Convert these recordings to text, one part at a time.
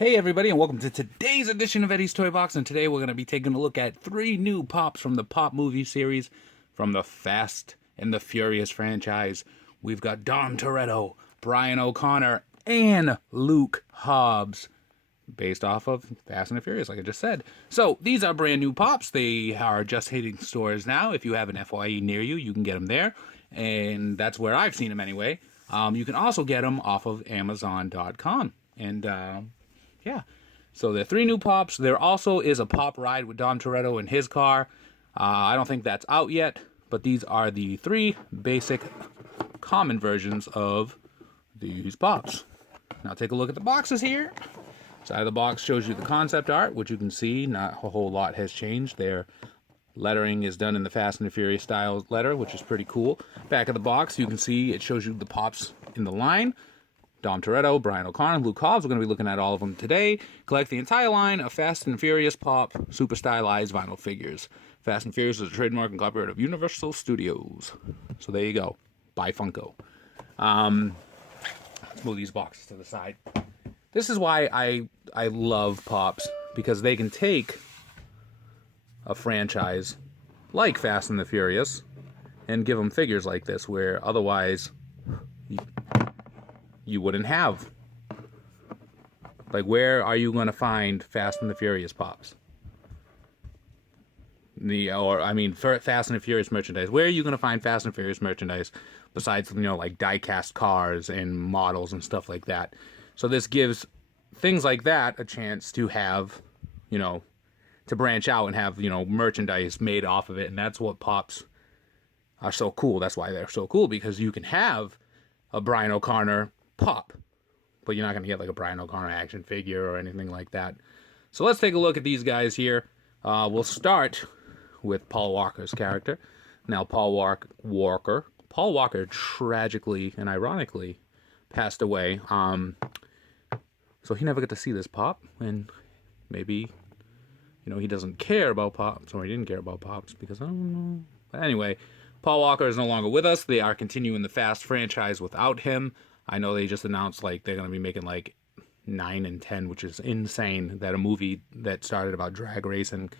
Hey everybody, and welcome to today's edition of Eddie's Toy Box. And today we're going to be taking a look at 3 new pops from the Pop movie series from the Fast and the Furious franchise. We've got Dom Toretto, Brian O'Connor, and Luke Hobbs, based off of Fast and the Furious, like I just said. So these are brand new pops. They are just hitting stores now. If you have an FYE near you, you can get them there, and that's where I've seen them anyway. You can also get them off of Amazon.com, and yeah, so there are 3 new pops. There also is a pop ride with Dom Toretto in his car. I don't think that's out yet, but these are the 3 basic common versions of these pops. Now take a look at the boxes here. Side of the box shows you the concept art, which you can see not a whole lot has changed. Their lettering is done in the Fast and the Furious style letter, which is pretty cool. Back of the box, you can see it shows you the pops in the line. Dom Toretto, Brian O'Connor, Luke Hobbs. We're going to be looking at all of them today. Collect the entire line of Fast and Furious Pop super stylized vinyl figures. Fast and Furious is a trademark and copyright of Universal Studios. So there you go. Buy Funko. Let's move these boxes to the side. This is why I love Pops, because they can take a franchise like Fast and the Furious and give them figures like this, where otherwise you wouldn't have. Like, where are you going to find Fast and the Furious Pops? Fast and the Furious merchandise. Where are you going to find Fast and Furious merchandise besides, like die-cast cars and models and stuff like that? So this gives things like that a chance to have, to branch out and have, merchandise made off of it. And that's what Pops are so cool. That's why they're so cool, because you can have a Brian O'Connor pop, but you're not going to get like a Brian O'Connor action figure or anything like that. So let's take a look at these guys here. We'll start with Paul Walker's character. Now, Paul Walker tragically and ironically passed away. So he never got to see this pop, and maybe, he doesn't care about Pops, or he didn't care about Pops, because I don't know. But anyway, Paul Walker is no longer with us. They are continuing the Fast franchise without him. I know they just announced they're going to be making 9 and 10, which is insane that a movie that started about drag racing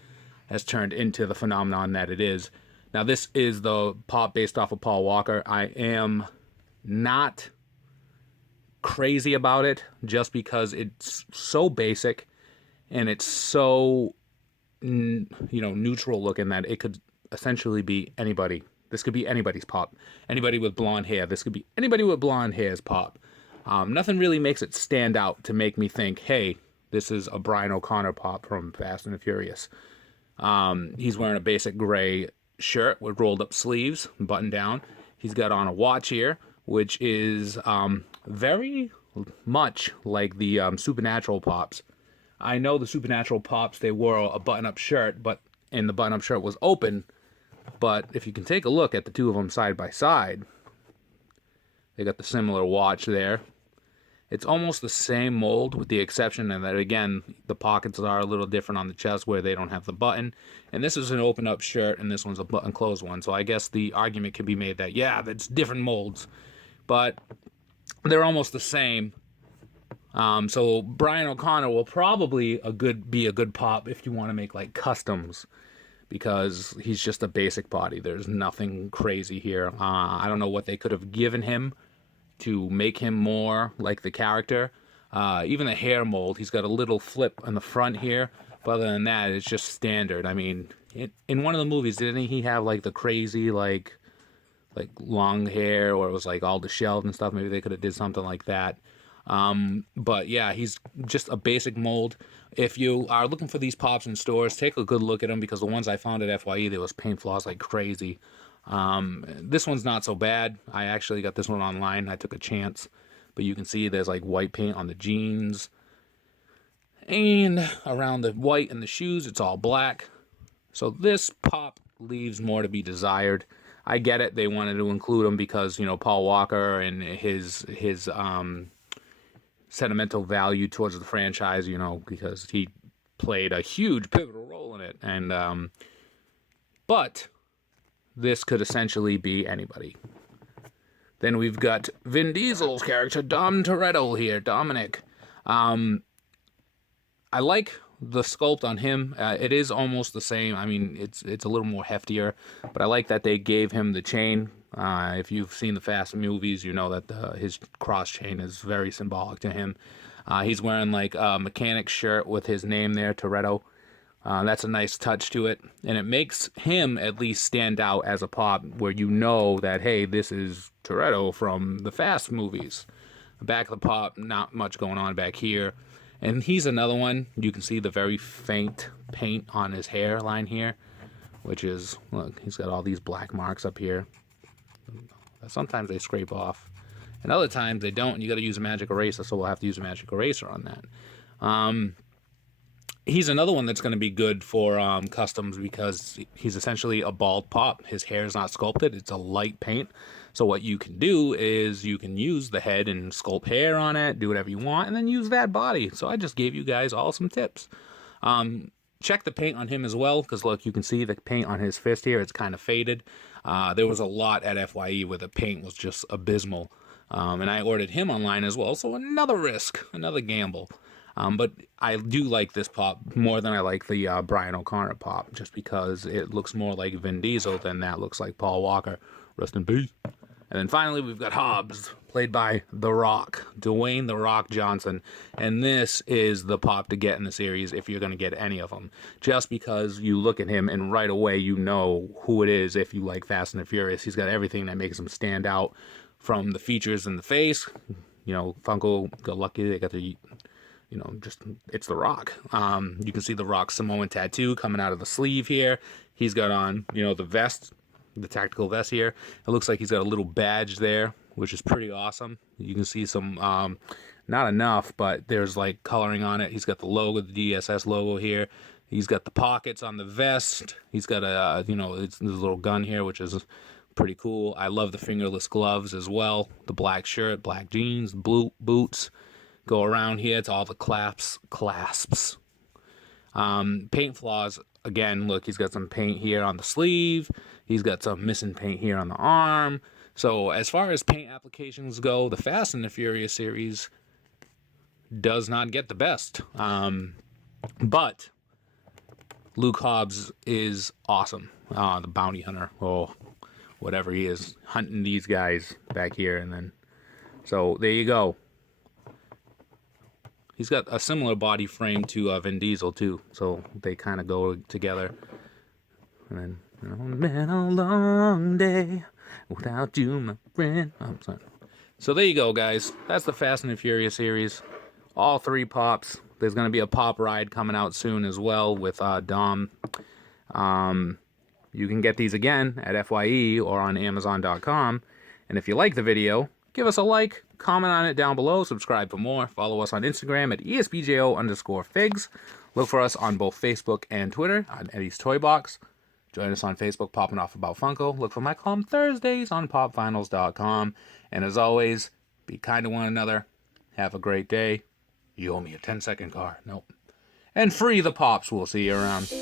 has turned into the phenomenon that it is. Now, this is the pop based off of Paul Walker. I am not crazy about it just because it's so basic and it's so neutral looking that it could essentially be anybody. This could be anybody's pop. Anybody with blonde hair. This could be anybody with blonde hair's pop. Nothing really makes it stand out to make me think, hey, this is a Brian O'Connor pop from Fast and the Furious. He's wearing a basic gray shirt with rolled up sleeves, buttoned down. He's got on a watch here, which is very much like the Supernatural pops. I know the Supernatural pops, they wore a button-up shirt, and the button-up shirt was open. But if you can take a look at the two of them side by side, they got the similar watch there. It's almost the same mold, with the exception that, again, the pockets are a little different on the chest where they don't have the button. And this is an open-up shirt, and this one's a button-closed one. So I guess the argument can be made that, yeah, that's different molds. But they're almost the same. So Brian O'Connor will probably be a good pop if you want to make customs, because he's just a basic body. There's nothing crazy here. I don't know what they could have given him to make him more like the character. Even the hair mold, he's got a little flip in the front here. But other than that, it's just standard. I mean, in one of the movies, didn't he have the crazy long hair, or it was all disheveled and stuff? Maybe they could have did something like that. But yeah, he's just a basic mold. If you are looking for these pops in stores, take a good look at them, because the ones I found at FYE, there was paint flaws like crazy. This one's not so bad. I actually got this one online. I took a chance, but you can see there's white paint on the jeans, and around the white and the shoes, it's all black. So this pop leaves more to be desired. I get it. They wanted to include him because, Paul Walker and his sentimental value towards the franchise, because he played a huge pivotal role in it. And but this could essentially be anybody. Then we've got Vin Diesel's character, Dom Toretto here, Dominic. I like the sculpt on him. It is almost the same. I mean, it's a little more heftier, but I like that they gave him the chain. If you've seen the Fast movies, you know that his cross chain is very symbolic to him. He's wearing like a mechanic shirt with his name there, Toretto. That's a nice touch to it, and it makes him at least stand out as a pop where you know that, hey, this is Toretto from the Fast movies. Back of the pop, not much going on back here. And he's another one. You can see the very faint paint on his hairline here, which is, look, he's got all these black marks up here. Sometimes they scrape off, and other times they don't. You got to use a magic eraser, so we'll have to use a magic eraser on that. He's another one that's going to be good for customs because he's essentially a bald pop. His hair is not sculpted. It's a light paint. So what you can do is you can use the head and sculpt hair on it, do whatever you want, and then use that body. So I just gave you guys all some tips. Check the paint on him as well, because look, you can see the paint on his fist here. It's kind of faded. There was a lot at FYE where the paint was just abysmal. And I ordered him online as well, so another risk, another gamble. But I do like this pop more than I like the Brian O'Connor pop, just because it looks more like Vin Diesel than that looks like Paul Walker. Rest in peace. And then finally, we've got Hobbs, played by The Rock, Dwayne The Rock Johnson. And this is the pop to get in the series if you're going to get any of them. Just because you look at him and right away you know who it is if you like Fast and the Furious. He's got everything that makes him stand out, from the features in the face. You know, Funko got lucky. They got the, you know, just, it's The Rock. You can see The Rock's Samoan tattoo coming out of the sleeve here. He's got on, you know, the vest, the tactical vest here. It looks like he's got a little badge there, which is pretty awesome. You can see some, not enough, but there's like coloring on it. He's got the logo, the DSS logo here. He's got the pockets on the vest. He's got a, you know, it's this little gun here, which is pretty cool. I love the fingerless gloves as well. The black shirt, black jeans, blue boots. Go around here. It's all the clasps. Paint flaws. Again, look, he's got some paint here on the sleeve. He's got some missing paint here on the arm. So as far as paint applications go, the Fast and the Furious series does not get the best. But Luke Hobbs is awesome. The bounty hunter. Oh, whatever he is. Hunting these guys back here. And then, so there you go. He's got a similar body frame to Vin Diesel, too. So they kind of go together. And then, you know, been a long day without you, my friend. Oh, sorry. So there you go, guys. That's the Fast and the Furious series. All three pops. There's going to be a pop ride coming out soon as well with Dom. You can get these again at FYE or on Amazon.com. And if you like the video, give us a like, comment on it down below, subscribe for more. Follow us on Instagram at ESBJO_figs. Look for us on both Facebook and Twitter on EddiesToyBox. Join us on Facebook, Popping Off About Funko. Look for my column Thursdays on PopVinals.com. And as always, be kind to one another. Have a great day. You owe me a 10-second car. Nope. And free the pops. We'll see you around.